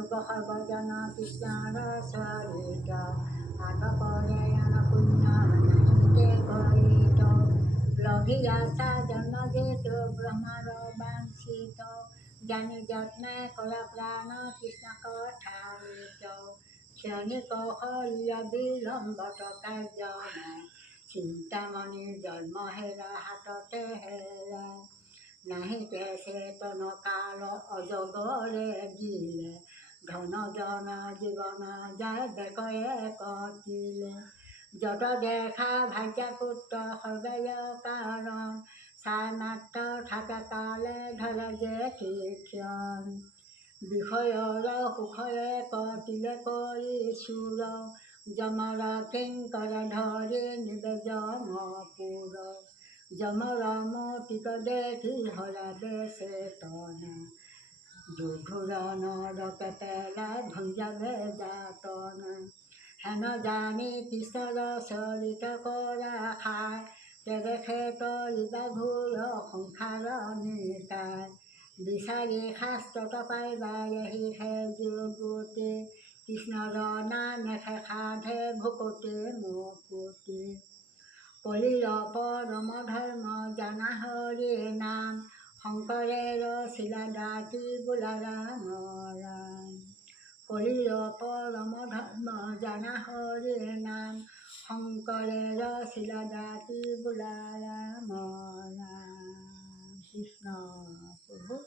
যুগ সৰ্বজন কৃষ্ণৰ চৰিত আতপৰে পুণ্য নাহিতে কৰিত লভিয়া চা জন্ম যেতু ব্ৰহ্মাৰ বাঞ্ছিত জানি যত্নে কৰ প্ৰাণ কৃষ্ণ কথামৃত ক্ষণিক শৰীৰ বিলম্বত কাৰ্য নাই চিন্তামণি জন্ম হেৰা হাততে হেৰা নাহিতে চেতন কাল অজগৰে দিলে ধন জন জীৱন যায় বেকয়ে কটিলে যত দেখা ভাগ্য পুত্ৰ সৰ্বয় কাৰণ চাই মাত্ৰ থাকে কালে ধৰে যে ক্ষণ বিষয়ৰ সুখৰে কটিলে কৰি চুৰ যমৰ কিংকৰ ধৰি নিবে যমপুৰ যমৰ মূৰ্তিক দেখি হৰাবে চেতনা দুধুৰ নৰকে পেলাই ভঞ্জাবে যাতনা হেন জানি কৃষ্ণৰ চৰিত কৰা খায় তেবে তৰিবা ঘূৰ সংসাৰ নিতাই বিচাৰি শাস্ত্ৰত পাইবা এহিহে যুগতে কৃষ্ণৰ নাম এষে সাধে ভকতে মুকুতি কলিৰ পৰম ধৰ্ম জানা হৰি নাম শংকৰে ৰচিলা দাতি বোলা ৰাম ৰাম কলিৰ পৰম ধৰ্ম জানা হৰি নাম শংকৰে ৰচিলা দাতি বোলা ৰাম ৰাম কৃষ্ণ প্ৰভু।